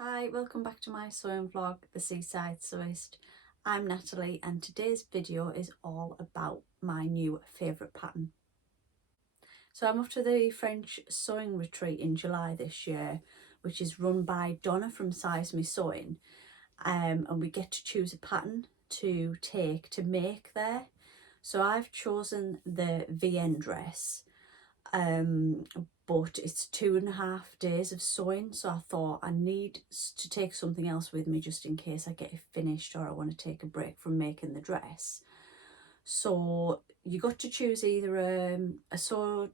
Hi, welcome back to my sewing vlog, The Seaside Sewist. I'm Natalie and today's video is all about my new favourite pattern. So I'm off to the French sewing retreat in July this year, which is run by Donna from Size Me Sewing, and we get to choose a pattern to take to make there. So I've chosen the VN dress, but it's 2.5 days of sewing, so I thought I need to take something else with me just in case I get it finished or I want to take a break from making the dress. So you got to choose either a sew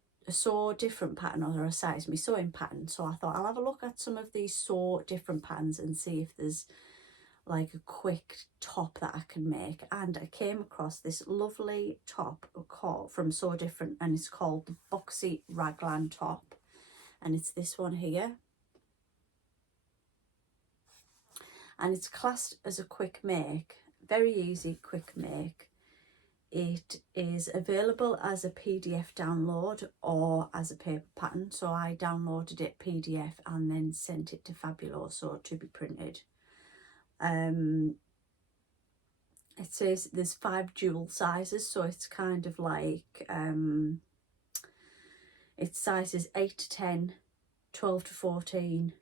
different pattern or a Size Me Sewing pattern. So I thought I'll have a look at some of these sew different patterns and see if there's like a quick top that I can make. And I came across this lovely top from Sew Different, and it's called the Boxy Raglan top, and it's this one here, and it's classed as a quick make, very easy quick make. It is available as a PDF download or as a paper pattern, so I downloaded it PDF and then sent it to Fabuloso to be printed. It says there's 5 dual sizes, so it's kind of like it's sizes 8 to 10, 12 to 14,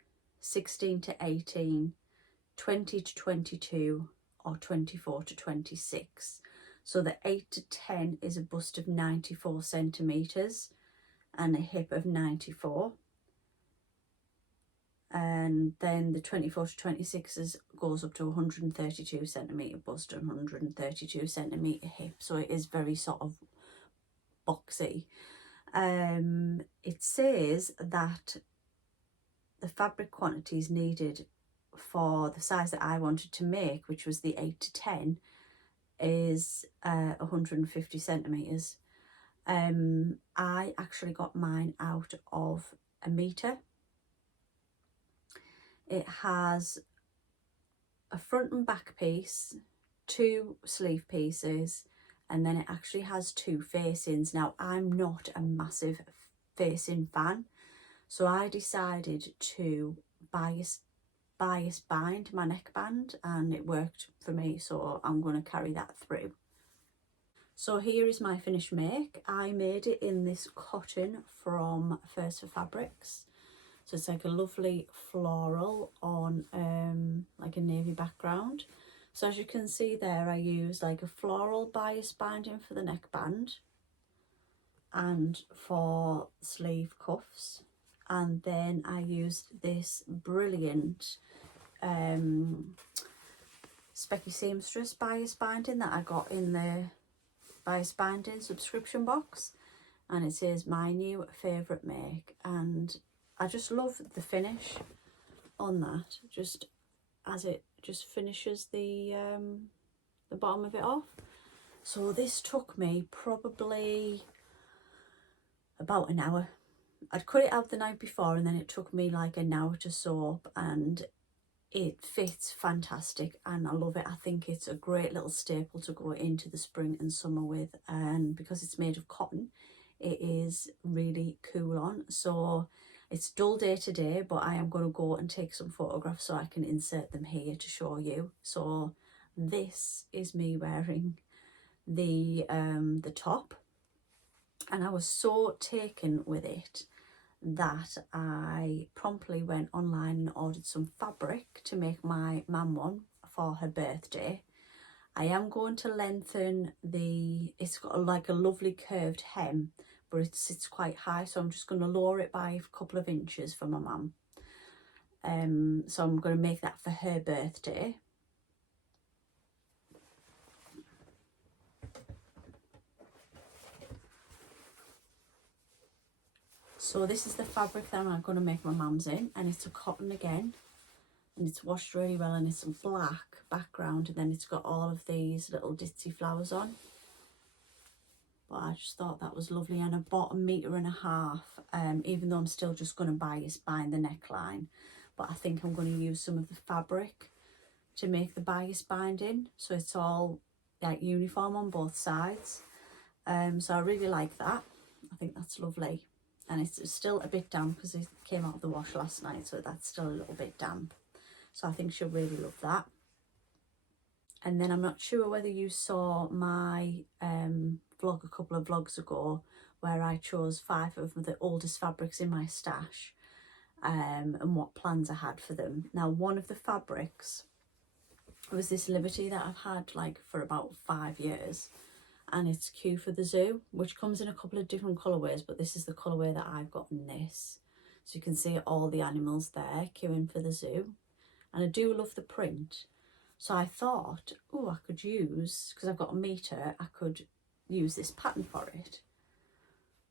16 to 18, 20 to 22 or 24 to 26. So the 8 to 10 is a bust of 94 centimetres and a hip of 94. And then the 24 to 26 goes up to 132 centimetre bust and 132 centimetre hip. So it is very sort of boxy. It says that the fabric quantities needed for the size that I wanted to make, which was the 8 to 10, is 150 centimetres. I actually got mine out of a metre. It has a front and back piece, 2 sleeve pieces, and then it actually has 2 facings. Now, I'm not a massive facing fan, so I decided to bias bind my neckband, and it worked for me, so I'm going to carry that through. So here is my finished make. I made it in this cotton from First for Fabrics. So it's like a lovely floral on like a navy background. So as you can see there, I used like a floral bias binding for the neckband and for sleeve cuffs. And then I used this brilliant Specky Seamstress bias binding that I got in the bias binding subscription box. And it is my new favourite make, and I just love the finish on that, just as it just finishes the bottom of it off. So this took me probably about an hour. I'd cut it out the night before, and then it took me like an hour to sew up, and it fits fantastic and I love it. I think it's a great little staple to go into the spring and summer with, and because it's made of cotton, it is really cool on. So it's dull day today, but I am going to go and take some photographs so I can insert them here to show you. So this is me wearing the top, and I was so taken with it that I promptly went online and ordered some fabric to make my mum one for her birthday. I am going to lengthen it's got like a lovely curved hem, but it sits quite high, so I'm just going to lower it by a couple of inches for my mum. So I'm going to make that for her birthday. So this is the fabric that I'm going to make my mum's in, and it's a cotton again, and it's washed really well, and it's a black background, and then it's got all of these little ditzy flowers on. But I just thought that was lovely, and I bought 1.5 meters, even though I'm still just going to bind the neckline. But I think I'm going to use some of the fabric to make the bias binding, so it's all like uniform on both sides. So I really like that. I think that's lovely, and it's still a bit damp because it came out of the wash last night, so that's still a little bit damp. So I think she'll really love that. And then I'm not sure whether you saw my vlog a couple of vlogs ago where I chose 5 of the oldest fabrics in my stash and what plans I had for them. Now, one of the fabrics was this Liberty that I've had like for about 5 years, and it's Q for the Zoo, which comes in a couple of different colourways, but this is the colourway that I've got in this. So you can see all the animals there queuing for the zoo, and I do love the print. So I thought, oh, I could use, because I've got a metre, I could use this pattern for it,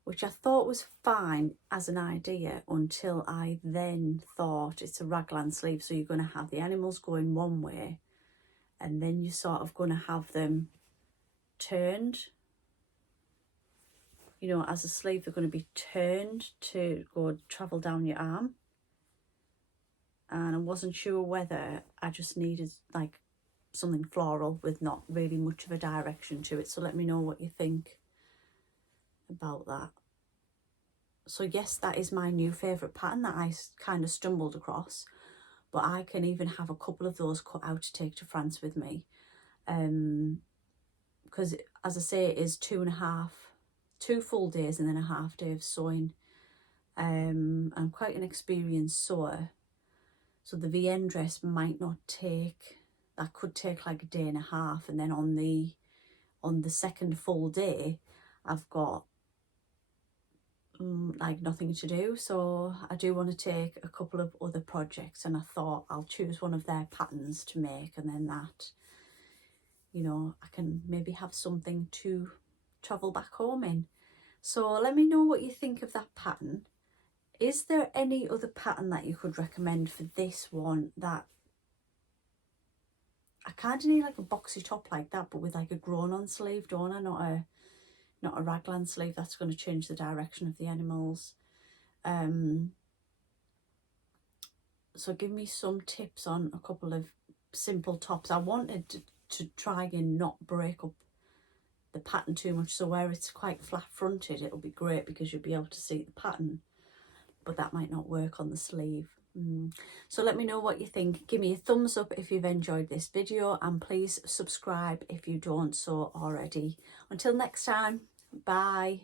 which I thought was fine as an idea until I then thought it's a raglan sleeve, so you're going to have the animals going one way and then you're sort of going to have them turned. You know, as a sleeve, they're going to be turned to go travel down your arm. And I wasn't sure whether I just needed like something floral with not really much of a direction to it. So let me know what you think about that. So yes, that is my new favourite pattern that I kind of stumbled across, but I can even have a couple of those cut out to take to France with me, because as I say, it is 2 full days and then a half day of sewing. I'm quite an experienced sewer, so the VN dress might not take, that could take like a day and a half, and then on the second full day I've got like nothing to do. So I do want to take a couple of other projects, and I thought I'll choose one of their patterns to make, and then that, you know, I can maybe have something to travel back home in. So let me know what you think of that pattern. Is there any other pattern that you could recommend for this one? That I kind of need like a boxy top like that, but with like a grown on sleeve, don't I? Not a raglan sleeve. That's going to change the direction of the animals. So give me some tips on a couple of simple tops. I wanted to try and not break up the pattern too much, so where it's quite flat fronted, it'll be great because you'll be able to see the pattern, but that might not work on the sleeve. So let me know what you think. Give me a thumbs up if you've enjoyed this video, and please subscribe if you don't so already. Until next time, bye.